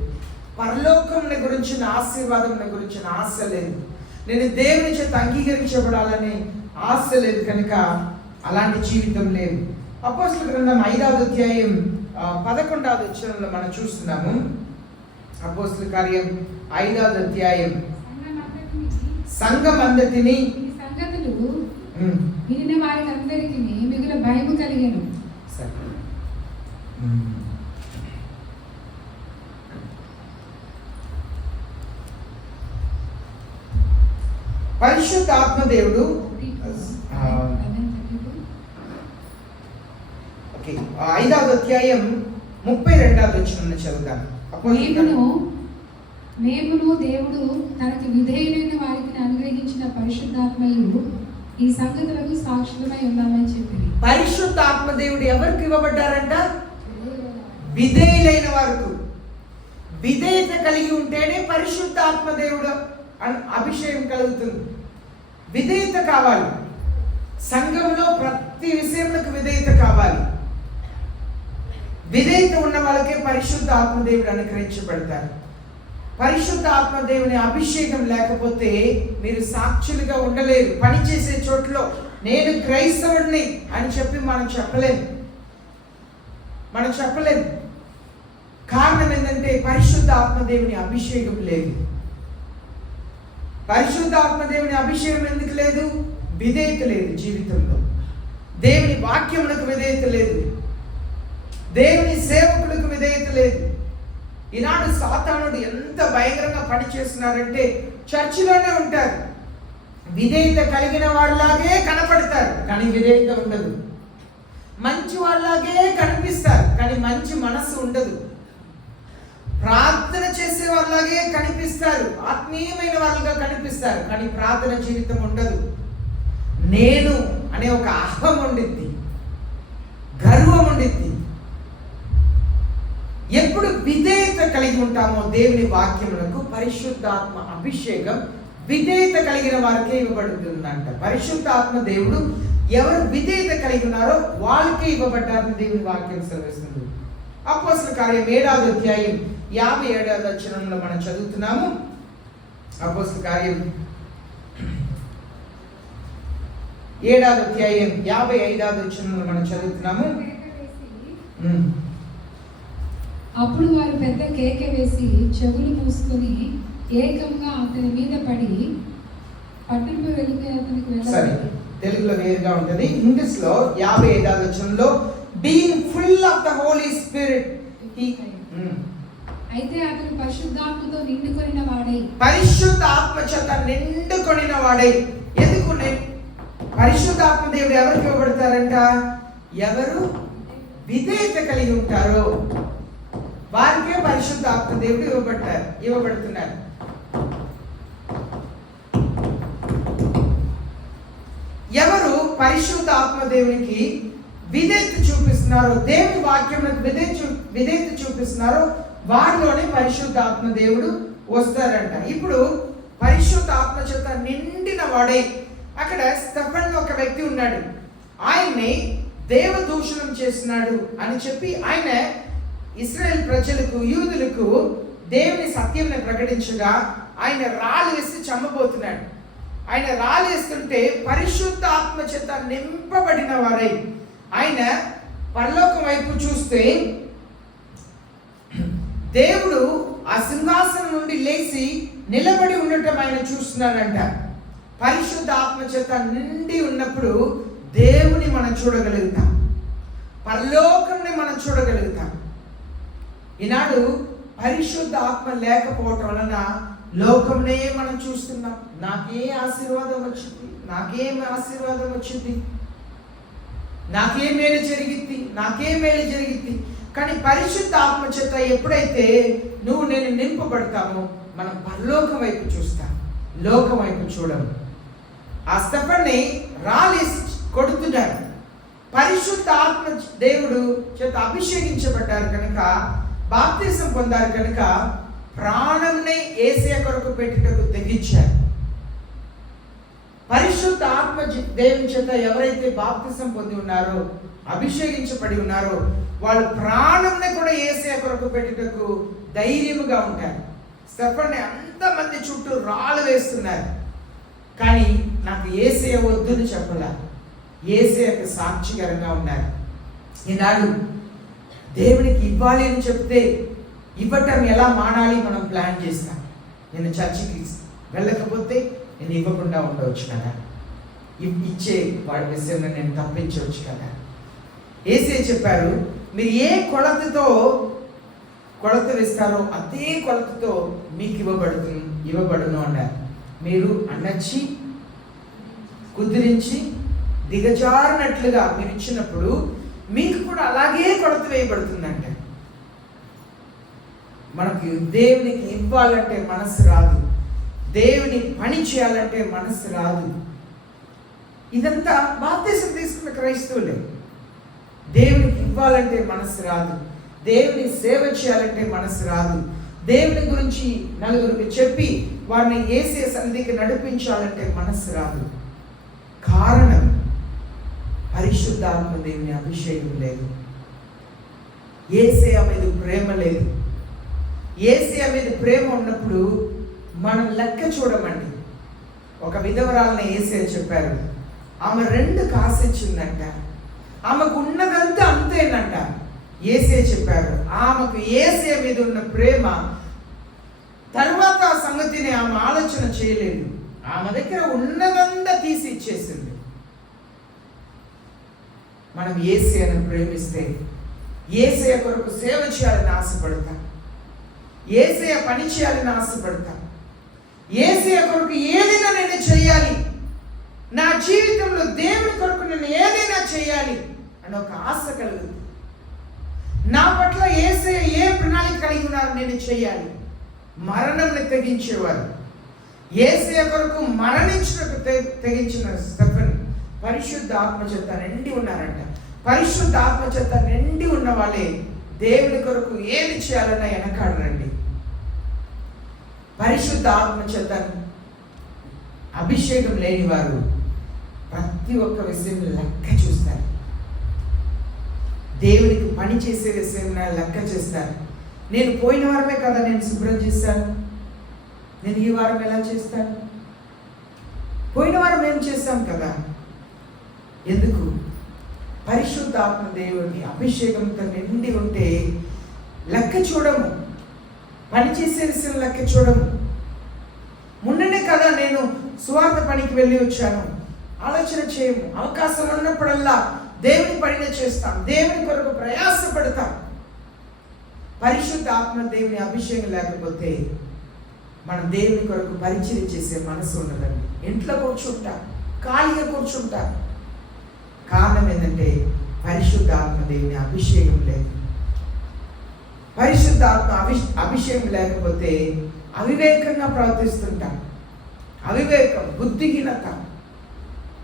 పరలోకం గురించిన ఆశీర్వాదం గురించిన ఆశ లేదు, నేను దేవుని చేత అంగీకరించబడాలని ఆశ లేదు కనుక అలాంటి జీవితం లేదు. అపోస్తలుల గ్రంథం 5వ అధ్యాయం 11వ వచనంలో మనం చూస్తున్నాము. అపోస్తలుల కార్యం 5వ అధ్యాయం సంఘం అందరిని సంగతులు వినిన వారికి అందరికీ మిగుల భయము కలిగెను. పరిశుద్ధ ఆత్మదేవుడు 5వ అధ్యాయం 32వ వచనం చదువుతాను. మేమును దేవుడు తనకి విధేయులైన వారికి అనుగ్రహించిన పరిశుద్ధాత్మయు ఈ సంగతులకు సాక్షులమై ఉన్నామని చెప్పింది. పరిశుద్ధ ఆత్మదేవుడు ఎవరికి ఇవ్వబడ్డారంట? విధేయులైన వారికి. విధేయత కలిగి ఉంటేనే పరిశుద్ధ ఆత్మదేవుడు అభిషేకం కలుగుతుంది. విధేయత కావాలి. సంఘంలో ప్రతి విషయంలో విధేయత కావాలి. విధేయత ఉన్న వాళ్ళకే పరిశుద్ధ ఆత్మదేవుడు అనుగ్రహించబడతారు. పరిశుద్ధ ఆత్మదేవుని అభిషేకం లేకపోతే మీరు సాక్షులుగా ఉండలేరు. పనిచేసే చోట్లో నేను క్రైస్తవుడిని అని చెప్పి మనం చెప్పలేము. కారణం ఏంటంటే పరిశుద్ధ ఆత్మదేవుని అభిషేకం లేదు. పరిశుద్ధ ఆత్మదేవుని అభిషేకం ఎందుకు లేదు? విధేయత లేదు జీవితంలో. దేవుని వాక్యములకు విధేయత లేదు, దేవుని సేవకులకు విధేయత లేదు. ఈనాడు సాతానుడు ఎంత భయంకరంగా పనిచేస్తున్నారంటే చర్చిలోనే ఉంటారు, విధేయత కలిగిన వాళ్ళలాగే కనపడతారు కానీ విధేయత ఉండదు. మంచి వాళ్ళలాగే కనిపిస్తారు కానీ మంచి మనస్సు ఉండదు. ప్రార్థన చేసే వాళ్ళలాగే కనిపిస్తారు, ఆత్మీయమైన వాళ్ళుగా కనిపిస్తారు, కానీ ప్రార్థన జీవితం ఉండదు. నేను అనే ఒక అహం ఉండిద్ది, గర్వం ఉండిద్ది. ఎప్పుడు విధేయత కలిగి ఉంటామో దేవుని వాక్యములకు, పరిశుద్ధాత్మ అభిషేకం విధేయత కలిగిన వారికే ఇవ్వబడుతుందంట. పరిశుద్ధాత్మ దేవుడు ఎవరు విధేయత కలిగి ఉన్నారో వాళ్ళకే ఇవ్వబడ్డారని దేవుని వాక్యం సెలవిస్తుంది. అపోస్తలుల కార్యం 7వ అధ్యాయం 57వ వచనంలో మనం చదువుతున్నాము. అపోస్తలుల కార్యం 7వ అధ్యాయం 55వ వచనంలో మనం చదువుతున్నాము. అప్పుడు వారు పెద్ద కేక వేసి చెవులు మూసుకొని ఏకంగా అతని మీద పడి పట్టింపు వెలుగు అతనికి సరే, తెలుగులో వేరుగా ఉంటుంది. ఇంగ్లీష్ లో 55వ వచనంలో being full of the holy spirit, అయితే అతను పరిశుద్ధాత్మతో నిండుకొనిన వాడై, పరిశుద్ధాత్మ చేత నిండుకొనిన వాడై. ఎందుకు పరిశుద్ధాత్మ దేవుడు ఎవరికి ఇవ్వబడతారంట? ఎవరు విధేయత కలిగి ఉంటారో వారికే పరిశుద్ధాత్మ దేవుడు ఇవ్వబడుతున్నారు. ఎవరు పరిశుద్ధాత్మ దేవునికి విధేయత చూపిస్తున్నారో, దేవుని వాక్యములకు విధేయత చూపిస్తున్నారో వారిలోనే పరిశుద్ధాత్మ దేవుడు వస్తారంట. ఇప్పుడు పరిశుద్ధాత్మ చేత నిండిన వాడై, అక్కడ స్టెఫెన్ ఒక వ్యక్తి ఉన్నాడు, ఆయన్ని దేవదూషణం చేస్తున్నాడు అని చెప్పి ఆయన ఇశ్రాయేల్ ప్రజలకు, యూదులకు దేవుని సత్యంని ప్రకటించగా ఆయన రాళ్ళు వేసి చంపబోతున్నాడు. ఆయన రాళ్ళు వేస్తుంటే పరిశుద్ధ ఆత్మ చేత నింపబడిన వారై ఆయన పరలోకం వైపు చూస్తే దేవుడు ఆ సింహాసనం నుండి లేచి నిలబడి ఉండటం ఆయన చూస్తున్నాడంట. పరిశుద్ధ ఆత్మ చేత నిండి ఉన్నప్పుడు దేవుని మనం చూడగలుగుతాం, పరలోకంని మనం చూడగలుగుతాం. ఈనాడు పరిశుద్ధ ఆత్మ లేకపోవటం వలన లోకంనే మనం చూస్తున్నాం. నాకే ఆశీర్వాదం వచ్చింది, నాకేం ఆశీర్వాదం వచ్చింది, నాకే మేలు జరిగింది. కానీ పరిశుద్ధ ఆత్మ చేత ఎప్పుడైతే నేను నింపబడతామో మనం పరలోకం వైపు చూస్తాం, లోకం వైపు చూడము. ఆ స్టెఫెన్ని రాలేసి కొడుతున్నారు. పరిశుద్ధ ఆత్మ దేవుడు చేత అభిషేకించబడ్డారు కనుక, బాప్తిసం పొందారు కనుక ప్రాణంనే యేసయ్య కొరకు పెట్టుటకు తెగించారు. పరిశుద్ధ ఆత్మ దేవుని చేత ఎవరైతే బాప్తిసం పొంది ఉన్నారో, అభిషేకించబడి ఉన్నారో, వాళ్ళు ప్రాణంని కూడా యేసయ్య కొరకు పెట్టుటకు ధైర్యముగా ఉంటారు. స్టెఫెన్ని అంతమంది చుట్టూ రాళ్ళు వేస్తున్నారు, కానీ నాకు యేసయ్య వద్దుని చెప్పలా, యేసయ్యకు సాక్షికరంగా ఉన్నారు. ఈనాడు దేవునికి ఇవ్వాలి అని చెప్తే ఇవ్వటం ఎలా మానాలి మనం ప్లాన్ చేస్తాం. నేను చర్చికి వెళ్ళకపోతే నేను ఇవ్వకుండా ఉండవచ్చు కదా, ఇచ్చే వాడి విషయంలో నేను తప్పించవచ్చు కదా. యేసయ్య చెప్పారు, మీరు ఏ కొలత వేస్తారో అదే కొలతతో మీకు ఇవ్వబడును అన్నారు. మీరు అన్నచ్చి కుదిరించి దిగజారినట్లుగా మీరు ఇచ్చినప్పుడు మీకు కూడా అలాగే కొలత వేయబడుతుందంట. మనకి దేవునికి ఇవ్వాలంటే మనసు రాదు, దేవుని పని చేయాలంటే మనసు రాదు. ఇదంతా బాప్తిసం తీసుకున్న క్రైస్తవులే. దేవునికి ఇవ్వాలంటే మనసు రాదు, దేవుని సేవ చేయాలంటే మనసు రాదు, దేవుని గురించి నలుగురికి చెప్పి వారిని యేసయ్య సన్నిధికి నడిపించాలంటే మనసు రాదు. కారణం పరిశుద్ధాత్మ దేవుని అభిషేకం లేదు, యేసయ్య మీద ప్రేమ లేదు. యేసయ్య మీద ప్రేమ ఉన్నప్పుడు మనం లెక్క చూడమండి. ఒక విధవరాలని యేసయ్య చెప్పారు, ఆమె 2 కాసిచ్చిందంట, ఆమెకు ఉన్నదంతా అంతేనంట. యేసయ్య చెప్పారు, ఆమెకు యేసయ్య మీద ఉన్న ప్రేమ తర్వాత ఆ సంగతిని ఆమె ఆలోచన చేయలేదు, ఆమె దగ్గర ఉన్నదంతా తీసి ఇచ్చేసింది. మనం యేసయ్యను ప్రేమిస్తే యేసయ్య కొరకు సేవ చేయాలని ఆశపడతాం, యేసయ్య పని చేయాలని ఆశపడతాం, యేసయ్య కొరకు ఏదైనా నేను చేయాలి, నా జీవితంలో దేవుని కొరకు నేను ఏదైనా చేయాలి అని ఒక ఆశ కలుగుతుంది. నా పట్ల యేసయ్య ఏ ప్రణాళిక కలిగి ఉన్నారు నేను చేయాలి. మరణంని తెగించేవారు, యేసయ్య కొరకు మరణించినకు తెగించిన స్టెఫెన్ పరిశుద్ధ ఆత్మ చేత నిండి ఉన్నారంట. పరిశుద్ధ ఆత్మ చేత నిండి ఉన్న వాళ్ళే దేవుని కొరకు ఏది చేయాలన్నా వెనకాడరండి. పరిశుద్ధ ఆత్మ చేత అభిషేకం లేని వారు ప్రతి ఒక్క విషయం లెక్క చూస్తారు. దేవుడికి పని చేసే విషయం లెక్క చేస్తారు. నేను పోయిన వారమే కదా నేను శుభ్రం చేశాను, నేను ఈ వారం ఎలా చేస్తాను? పోయిన వారం ఏం చేశాం కదా. ఎందుకు? పరిశుద్ధాత్మ దేవుడిని అభిషేకంతో నిండి ఉంటే లెక్క చూడము, పనిచేసే విషయం లెక్క చూడము. మొన్ననే కదా నేను సువార్త పనికి వెళ్ళి వచ్చాను, ఆలోచన చేయము. అవకాశం ఉన్నప్పుడల్లా దేవుని పనిని చేస్తాం, దేవుని కొరకు ప్రయాసపడతాం. పరిశుద్ధ ఆత్మ దేవుని అభిషేకం లేకపోతే మనం దేవుని కొరకు పరిచయం చేసే మనసు ఉండదండి. ఇంట్లో కూర్చుంటా, ఖాళీగా కూర్చుంటా. కారణం ఏంటంటే పరిశుద్ధ ఆత్మ దేవుని అభిషేకం లేదు. పరిశుద్ధ ఆత్మ అభిషేకం లేకపోతే అవివేకంగా ప్రవర్తిస్తుంటాం. అవివేకం, బుద్ధిహీనత.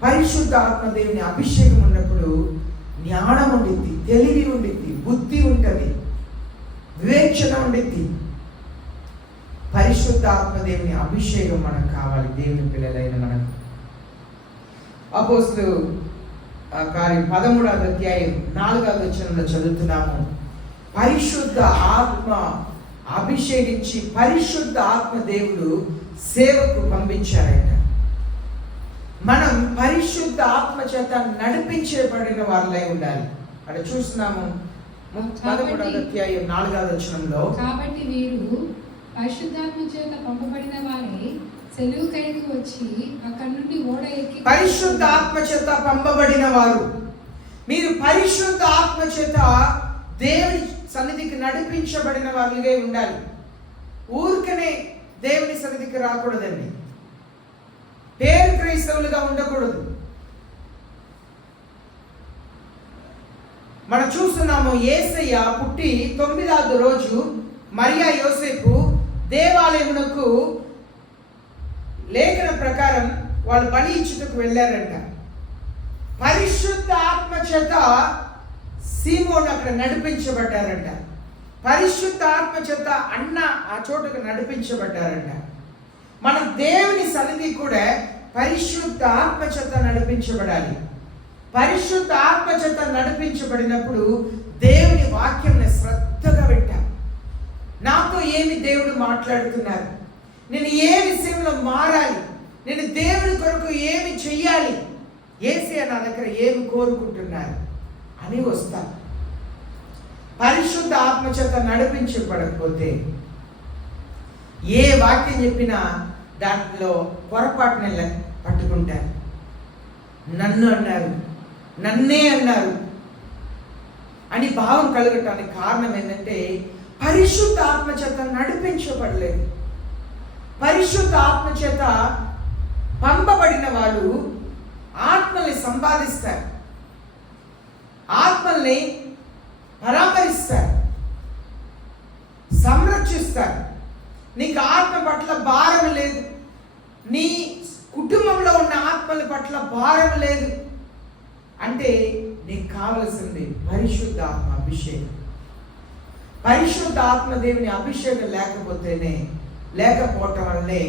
పరిశుద్ధ ఆత్మ దేవుని అభిషేకం ఉన్నప్పుడు జ్ఞానం ఉండిద్ది, తెలివి ఉండిద్ది, బుద్ధి ఉంటుంది, వివేచన ఉండిద్ది. పరిశుద్ధ ఆత్మ దేవుని అభిషేకం మనకు కావాలి, దేవుని పిల్లలైన మనకు. అపోస్తలుల కార్యం 13వ అధ్యాయం 4వ వచనంలో చదువుతున్నాము. పరిశుద్ధ ఆత్మ అభిషేకించి పరిశుద్ధ ఆత్మ దేవుడు సేవకు పంపించారట. మనం పరిశుద్ధ ఆత్మ చేత నడిపించబడిన వారిలై ఉండాలి. అక్కడ చూస్తున్నాము 13వ అధ్యాయం 4వ వచనంలో, కాబట్టి వీరు పరిశుద్ధాత్మ చేత పంపబడిన వారే సెలవుకైకి వచ్చి అక్కడి నుండి ఓడ ఎక్కి. పరిశుద్ధ ఆత్మ చేత పంపబడిన వారు, మీరు పరిశుద్ధ ఆత్మ చేత దేవుని సన్నిధికి నడిపించబడిన వారిగా ఉండాలి. ఊరికనే దేవుని సన్నిధికి రాకూడదండి. పేరు క్రైస్తవులుగా ఉండకూడదు. మనం చూస్తున్నాము, యేసయ్య పుట్టి 9వ రోజు మరియా యోసేపు దేవాలయమునకు లేఖన ప్రకారం వాళ్ళు బలి ఇచ్చుటకు వెళ్ళారంట. పరిశుద్ధ ఆత్మ చేత సీమోను అక్కడ నడిపించబడ్డారంట. పరిశుద్ధ ఆత్మ చేత అన్న ఆ చోటుకు నడిపించబడ్డారంట. మన దేవుని సన్నిధి కూడా పరిశుద్ధ ఆత్మ చేత నడిపించబడాలి. పరిశుద్ధ ఆత్మ చేత నడిపించబడినప్పుడు దేవుని వాక్యంని శ్రద్ధగా వింటాం. నాతో ఏమి దేవుడు మాట్లాడుతున్నారు, నేను ఏ విషయంలో మారాలి, నేను దేవుని కొరకు ఏమి చెయ్యాలి, యేసయ్య నా దగ్గర ఏమి కోరుకుంటున్నారు అని వస్తా. పరిశుద్ధ ఆత్మ చేత నడిపించబడకపోతే ఏ వాక్యం చెప్పినా దాంట్లో పొరపాటుని పట్టుకుంటారు. నన్ను అన్నారు, నన్నే అన్నారు అని భావం కలగటానికి కారణం ఏంటంటే పరిశుద్ధ ఆత్మ చేత నడిపించబడలేదు. పరిశుద్ధ ఆత్మ చేత పంపబడిన వాళ్ళు ఆత్మల్ని సంపాదిస్తారు, ఆత్మల్ని పరామరిస్తారు, సంరక్షిస్తారు. నీకు ఆత్మ పట్ల భారం లేదు, నీ కుటుంబంలో ఉన్న ఆత్మల పట్ల భారం లేదు అంటే నీకు కావలసింది పరిశుద్ధ ఆత్మ అభిషేకం. పరిశుద్ధ ఆత్మ దేవుని అభిషేకం లేకపోవటం వల్లనే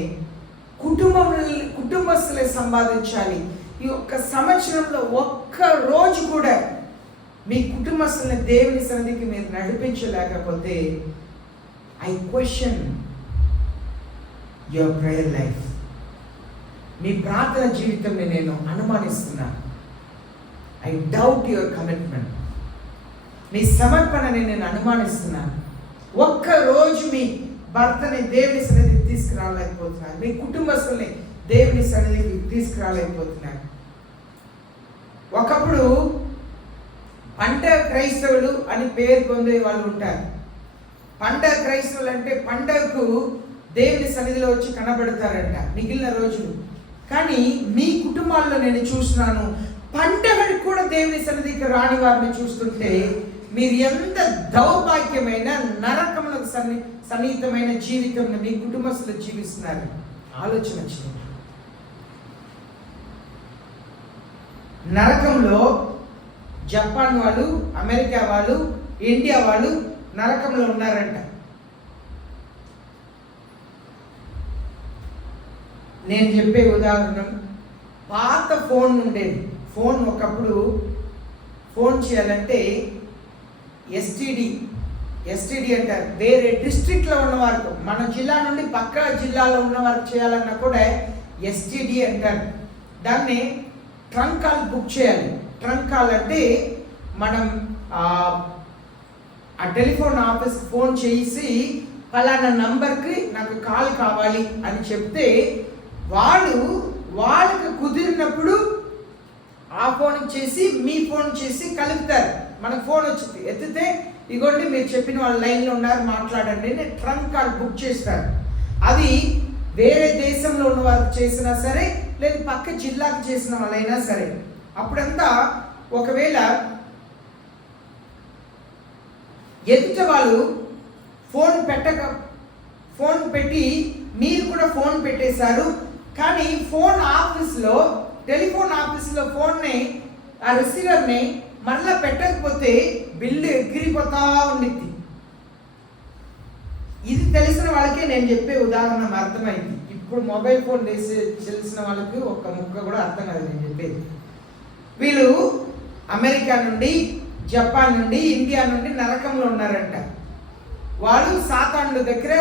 కుటుంబస్తులే సంపాదించాలి. ఈ ఒక్క సంవత్సరంలో ఒక్క రోజు కూడా మీ కుటుంబస్తుల్ని దేవుని సన్నిధికి మీరు నడిపించలేకపోతే I question your prayer life. మీ ప్రార్థన జీవితంని నేను అనుమానిస్తున్నాను. I doubt your commitment. మీ సమర్పణని నేను అనుమానిస్తున్నాను. ఒక్క రోజు మీ భర్తని దేవుని సన్నిధికి తీసుకురాలేకపోతున్నారు, మీ కుటుంబస్తుల్ని దేవుని సన్నిధికి తీసుకురాలేకపోతున్నారు. ఒకప్పుడు పండగ క్రైస్తవులు అని పేరు పొందే వాళ్ళు ఉంటారు. పండగ క్రైస్తవులు అంటే పండగకు దేవుని సన్నిధిలో వచ్చి కనబడతారంట మిగిలిన రోజులు. కానీ మీ కుటుంబాల్లో నేను చూస్తున్నాను, పండగకి కూడా దేవుని సన్నిధికి రాని వారిని చూస్తుంటే మీరు ఎంత దౌర్భాగ్యమైన నరకములకు సన్నిహితమైన జీవితం మీ కుటుంబస్తులు జీవిస్తున్నారు ఆలోచన చేయండి. నరకంలో జపాన్ వాళ్ళు, అమెరికా వాళ్ళు, ఇండియా వాళ్ళు నరకంలో ఉన్నారంట. నేను చెప్పే ఉదాహరణ, పాత ఫోన్ ఉండేది. ఫోన్ ఒకప్పుడు ఫోన్ చేయాలంటే ఎస్టీడీ అంటారు. వేరే డిస్ట్రిక్ట్లో ఉన్నవారికి, మన జిల్లా నుండి పక్క జిల్లాలో ఉన్నవారికి చేయాలన్నా కూడా ఎస్టీడీ అంటారు. దాన్ని ట్రంక్ కాల్ బుక్ చేయాలి. ట్రంక్ కాల్ అంటే మనం ఆ టెలిఫోన్ ఆఫీస్కి ఫోన్ చేసి పలానా నంబర్కి నాకు కాల్ కావాలి అని చెప్తే వాళ్ళకి కుదిరినప్పుడు ఆ ఫోన్ చేసి మీ ఫోన్ చేసి కలుపుతారు. మనకు ఫోన్ వచ్చింది, ఎత్తితే ఇగోండి మీరు చెప్పిన వాళ్ళ లైన్లో ఉన్నారు, మాట్లాడండి అని ట్రంక్ కాల్ బుక్ చేస్తారు. అది వేరే దేశంలో ఉన్న వారికి చేసినా సరే, లేదు పక్క జిల్లాకు చేసిన వాళ్ళైనా సరే. అప్పుడంతా ఒకవేళ ఎదుట వాళ్ళు ఫోన్ పెట్టి మీరు కూడా ఫోన్ పెట్టేశారు, కానీ టెలిఫోన్ ఆఫీస్లో ఫోన్ని ఆ రిసీవర్ని మరలా పెట్టకపోతే బిల్లు ఎగిరిపోతా ఉండిద్ది. ఇది తెలిసిన వాళ్ళకే నేను చెప్పే ఉదాహరణ అర్థమైంది. ఇప్పుడు మొబైల్ ఫోన్ తెలిసిన వాళ్ళకి ఒక్క ముక్క కూడా అర్థం కాదు నేను చెప్పేది. వీళ్ళు అమెరికా నుండి, జపాన్ నుండి, ఇండియా నుండి నరకంలో ఉన్నారంట. వాళ్ళు సాతానుల దగ్గర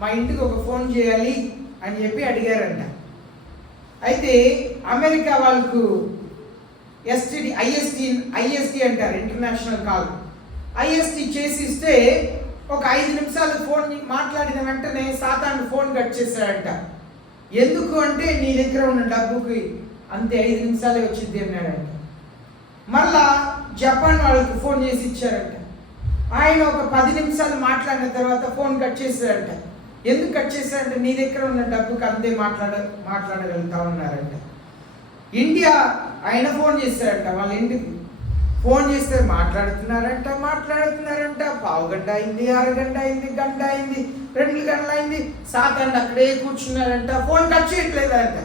మా ఇంటికి ఒక ఫోన్ చేయాలి అని చెప్పి అడిగారంట. అయితే అమెరికా వాళ్ళకు ఐఎస్టీ అంటారు, ఇంటర్నేషనల్ కాల్. ఐఎస్టీ చేసి ఇస్తే ఒక 5 నిమిషాలు ఫోన్ మాట్లాడిన వెంటనే సాతాను ఫోన్ కట్ చేశాడంట. ఎందుకు అంటే నీ దగ్గర ఉన్న డబ్బుకి అంతే 5 నిమిషాలే వచ్చింది అన్నాడంట. మళ్ళా జపాన్ వాళ్ళకి ఫోన్ చేసి ఇచ్చారంట. ఆయన ఒక 10 నిమిషాలు మాట్లాడిన తర్వాత ఫోన్ కట్ చేశారంట. ఎందుకు కట్ చేశారంటే నీ దగ్గర ఉన్న డబ్బుకి అంతే మాట్లాడగలుగుతా ఉన్నారంట. ఇండియా ఆయన ఫోన్ చేశారంట, వాళ్ళ ఇంటికి ఫోన్ చేస్తే మాట్లాడుతున్నారంట. పావు గంట అయింది, అరగంట అయింది, గంట అయింది, 2 గంటలు అయింది. సాతాను అక్కడే కూర్చున్నారంట, ఫోన్ కట్ చేయట్లేదంట.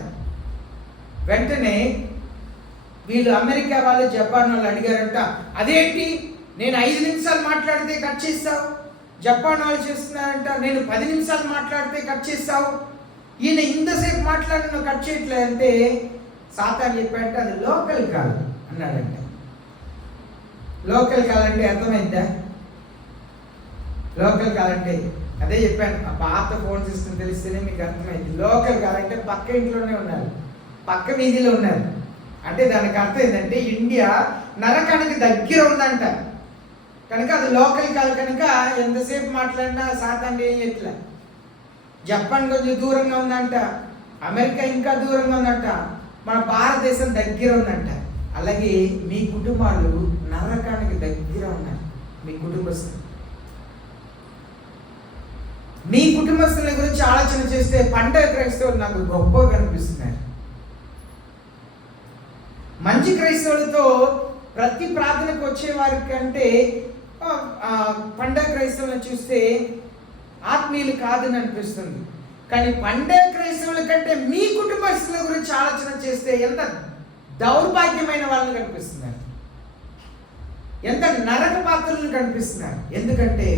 వెంటనే వీళ్ళు అమెరికా వాళ్ళు, జపాన్ వాళ్ళు అడిగారంట, అదేంటి నేను 5 నిమిషాలు మాట్లాడితే కట్ చేస్తావు? జపాన్ వాళ్ళు చేస్తున్నారంట, నేను 10 నిమిషాలు మాట్లాడితే కట్ చేస్తావు, ఈయన ఇంతసేపు మాట్లాడిన కట్ చేయట్లేదంటే సాతాను చెప్పాడంటే అది లోకల్ కాల్ అన్నాడంట. లోకల్ కాల్ అంటే అర్థమైందా? లోకల్ కాల్ అంటే అదే చెప్పాను, ఆ పాత ఫోన్ సిస్టమ్ తెలిస్తేనే మీకు అర్థమైంది. లోకల్ కాల్ అంటే పక్క ఇంట్లోనే ఉన్నారు, పక్క వీధిలో ఉన్నారు. అంటే దానికి అర్థం ఏంటంటే ఇండియా నరకానికి దగ్గర ఉందంట కనుక అది లోకల్ కాల్. కనుక ఎంతసేపు మాట్లాడినా సాతాను ఏం చేయట్లే. జపాన్ కొంచెం దూరంగా ఉందంట, అమెరికా ఇంకా దూరంగా ఉందంట, మన భారతదేశం దగ్గర ఉందంట. అలాగే మీ కుటుంబాలు నరకానికి దగ్గర ఉన్నాయి. మీ కుటుంబస్తుల గురించి ఆలోచన చేస్తే పండగ క్రైస్తవులు నాకు గొప్పగా కనిపిస్తున్నారు. మంచి క్రైస్తవులతో ప్రతి ప్రార్థనకు వచ్చే వారి కంటే పండగ క్రైస్తవులను చూస్తే ఆత్మీయులు కాదని అనిపిస్తుంది. కానీ పండగ క్రైస్తవుల కంటే మీ కుటుంబస్తుల గురించి ఆలోచన చేస్తే ఎంత దౌర్భాగ్యమైన వాళ్ళని కనిపిస్తున్నారు, ఎంత నరక పాత్రలను కనిపిస్తున్నారు. ఎందుకంటే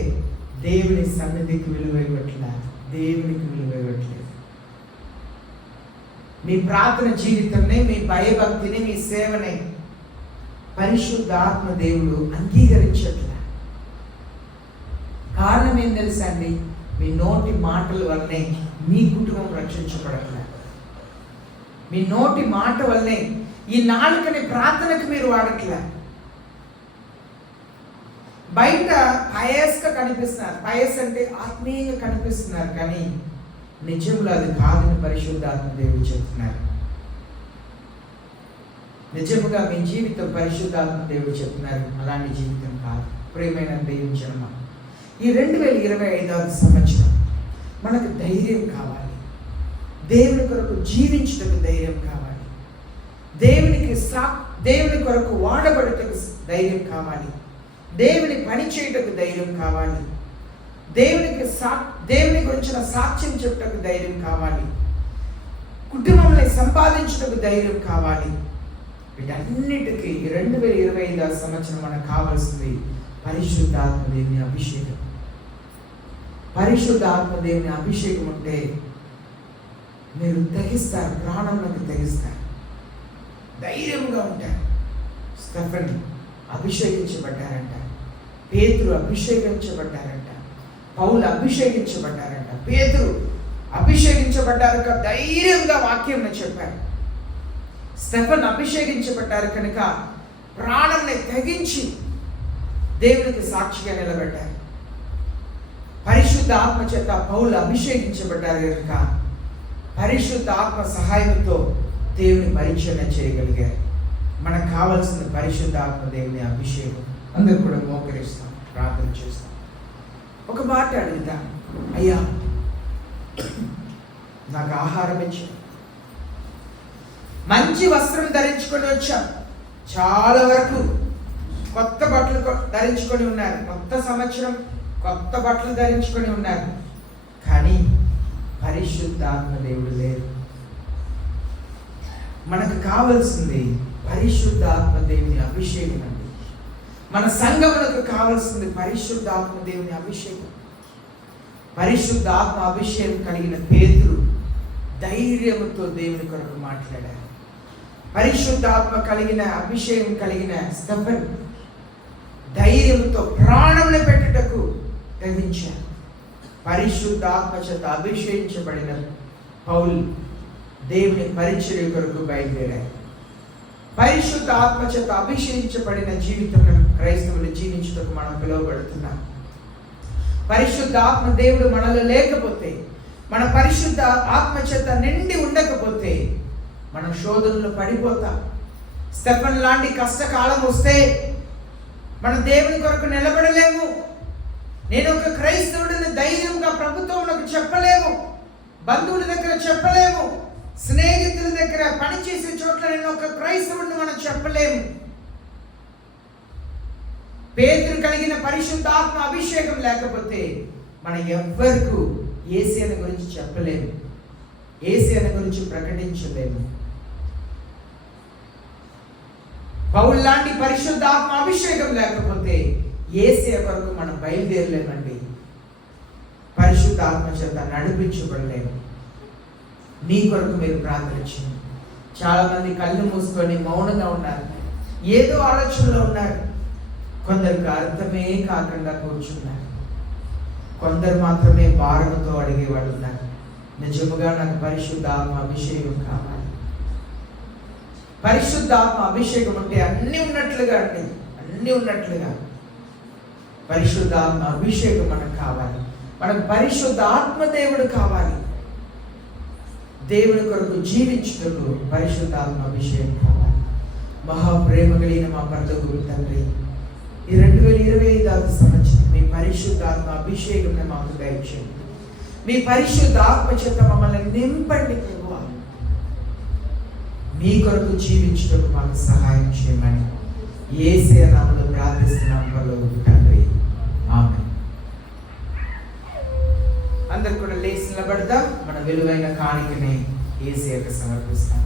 దేవుని సన్నిధికి విలువ ఇవ్వట్లేదు, దేవునికి విలువ ఇవ్వట్లేదు. మీ ప్రార్థన జీవితాన్ని, మీ భయభక్తిని, మీ సేవని పరిశుద్ధ ఆత్మ దేవుడు అంగీకరించట్లే. కారణం ఏం తెలుసా అండి? మీ నోటి మాటల వల్లనే మీ కుటుంబం రక్షించబడట్లేదు. మీ నోటి మాట వల్లనే ఈ నాలుకని ప్రార్థనకు మీరు వాడట్లే. బయట పయస్గా కనిపిస్తున్నారు, పయస్ అంటే ఆత్మీయంగా కనిపిస్తున్నారు, కానీ నిజంలో అది కాదని పరిశుద్ధాత్మ దేవుడు చెప్తున్నారు. నిజముగా మీ జీవితం పరిశుద్ధాత్మ దేవుడు చెప్తున్నారు అలాంటి జీవితం కాదు. ప్రియమైన దేవుని జన్మ, ఈ 2025 సంవత్సరం మనకు ధైర్యం కావాలి. దేవుని కొరకు జీవించటకు ధైర్యం కావాలి. దేవుని కొరకు వాడబడటకు ధైర్యం కావాలి. దేవుని పని చేయుటకు ధైర్యం కావాలి. దేవుని గురించిన సాక్ష్యం చెప్పుటకు ధైర్యం కావాలి. కుటుంబంలో సంపాదించుటకు ధైర్యం కావాలి. వీటన్నిటికీ 2025 సంవత్సరం మనకు కావాల్సింది పరిశుద్ధాత్మ దేవుని అభిషేకం. పరిశుద్ధాత్మ దేవుని అభిషేకం ఉంటే మీరు తెగిస్తారు, ప్రాణంలోకి తెగిస్తారు, ధైర్యంగా ఉంటారు. స్టెఫెన్ అభిషేకించబడ్డారంట, పేతురు అభిషేకించబడ్డారంట, పౌలు అభిషేకించబడ్డారంట, పేతురు అభిషేకించబడ్డారు, ధైర్యంగా వాక్యం చెప్పారు. స్టెఫెన్ అభిషేకించబడ్డారు కనుక ప్రాణంని తెగించి దేవునికి సాక్షిగా నిలబడ్డారు. పరిశుద్ధ ఆత్మ చేత పౌలు అభిషేకించబడ్డారు కనుక పరిశుద్ధ ఆత్మ సహాయంతో దేవుని పరిచయం చేయగలిగారు. మనకు కావాల్సిన పరిశుద్ధ ఆత్మ దేవుని అభిషేకం. అందరూ కూడా మోకరిస్తాం, ప్రార్థన చేస్తాం. ఒక మాట అడుగుతాం, అయ్యా నాకు ఆహారం ఇచ్చాను, మంచి వస్త్రం ధరించుకొని వచ్చాం, చాలా వరకు కొత్త బట్టలు ధరించుకొని ఉన్నారు, కొత్త సంవత్సరం కొత్త బట్టలు ధరించుకొని ఉన్నారు, కానీ పరిశుద్ధాత్మ దేవుడు లేరు. మనకు కావలసింది పరిశుద్ధాత్మ దేవుని అభిషేకం అండి. మన సంఘములకు కావలసింది పరిశుద్ధాత్మ దేవుని అభిషేకం. పరిశుద్ధాత్మ అభిషేకం కలిగిన పేతురు ధైర్యంతో దేవుని కొరకు మాట్లాడారు. పరిశుద్ధాత్మ కలిగిన అభిషేకం కలిగిన స్టెఫెన్ ధైర్యంతో ప్రాణంలో పెట్టుటకు గ్రహించారు. పరిశుద్ధాత్మ చేత అభిషేకించబడిన పౌలు దేవుని పరిచర్య కొరకు బయలుదేరారు. పరిశుద్ధ ఆత్మ చేత అభిషేకించబడిన జీవితం క్రైస్తవులు జీవించుటకు మనం పిలువబడుతున్నాం. పరిశుద్ధ ఆత్మ దేవుడు మనలో లేకపోతే, మన పరిశుద్ధ ఆత్మ చేత నిండి ఉండకపోతే మనం శోధనలో పడిపోతాం. స్టెఫెన్ లాంటి కష్టకాలం వస్తే మనం దేవుని కొరకు నిలబడలేము. నేను ఒక క్రైస్తవుడిని ధైర్యంగా ప్రభుత్వంలోకి చెప్పలేము, బంధువుల దగ్గర చెప్పలేము, స్నేహితుల దగ్గర, పనిచేసే చోట్ల నేను ఒక క్రైస్తవుడిని మనం చెప్పలేము. పేతురు కలిగిన పరిశుద్ధ ఆత్మ అభిషేకం లేకపోతే మనం ఎవ్వరికూ యేసయ్య గురించి చెప్పలేము, యేసయ్య గురించి ప్రకటించలేము. పౌలు లాంటి పరిశుద్ధ ఆత్మ అభిషేకం లేకపోతే యేసయ్య కొరకు మనం బయలుదేరలేమండి. పరిశుద్ధ ఆత్మ చేత నడిపించబడలేము. మీ కొరకు మీరు ప్రార్థన చేయండి. చాలా మంది కళ్ళు మూసుకొని మౌనంగా ఉన్నారు, ఏదో ఆలోచనలో ఉన్నారు. కొందరికి అర్థమే కాకుండా కూర్చున్నారు, కొందరు మాత్రమే భారంతో అడిగేవాళ్ళు ఉన్నారు. నిజముగా నాకు పరిశుద్ధాత్మ అభిషేకం కావాలి. పరిశుద్ధాత్మ అభిషేకం అంటే అన్నీ ఉన్నట్లుగా అండి, అన్నీ ఉన్నట్లుగా పరిశుద్ధాత్మ అభిషేకం మనకు కావాలి. మనకు పరిశుద్ధ ఆత్మదేవుడు కావాలి. దేవుని కొరకు జీవించుటకు పరిశుద్ధాత్మ అభిషేకం కావాలి. మహాప్రేమ కలిగిన మా పరలోకపు తండ్రి, ఈ 2025 సంవత్సరం మీ పరిశుద్ధాత్మ అభిషేకం మాకు దయచేయండి. మీ పరిశుద్ధ ఆత్మ చేత మమ్మల్ని నింపండి ప్రభువా. మీ కొరకు జీవించుటకు మాకు సహాయం చేయమని యేసయ్య నామములో ప్రార్థిస్తున్నాం పరలోకపు తండ్రి, ఆమేన్. అందరు కూడా లేచి నిలబడదాం. మన విలువైన కాணிకని యేసయ్యకు సమర్పిస్తాం.